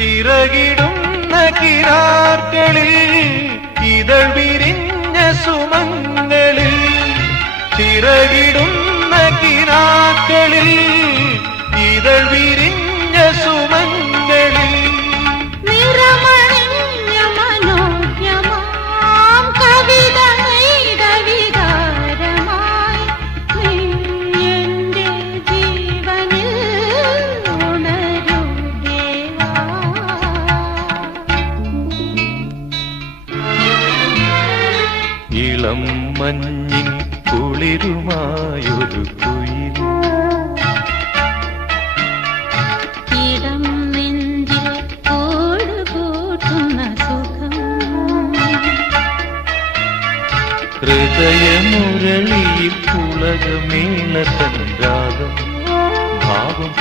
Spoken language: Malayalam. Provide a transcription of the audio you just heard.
ചിറകിടുന്ന കിനാക്കളിൽ ഇതൾ വിരിഞ്ഞ സുമങ്ങളിൽ ചിറകിടുന്ന കിനാക്കളിൽ ഇതൾ വിരിഞ്ഞ സുമങ്ങളിൽ ഇളം മഞ്ഞിൻ കുളിരുമായൊരു കുയിൽ ഇടം നെഞ്ചിൽ കൂടുകൂട്ടുന്ന സുഖം ഹൃദയമുരളിയിൽ പുളകമേള തൻ രാഗം ഭാവം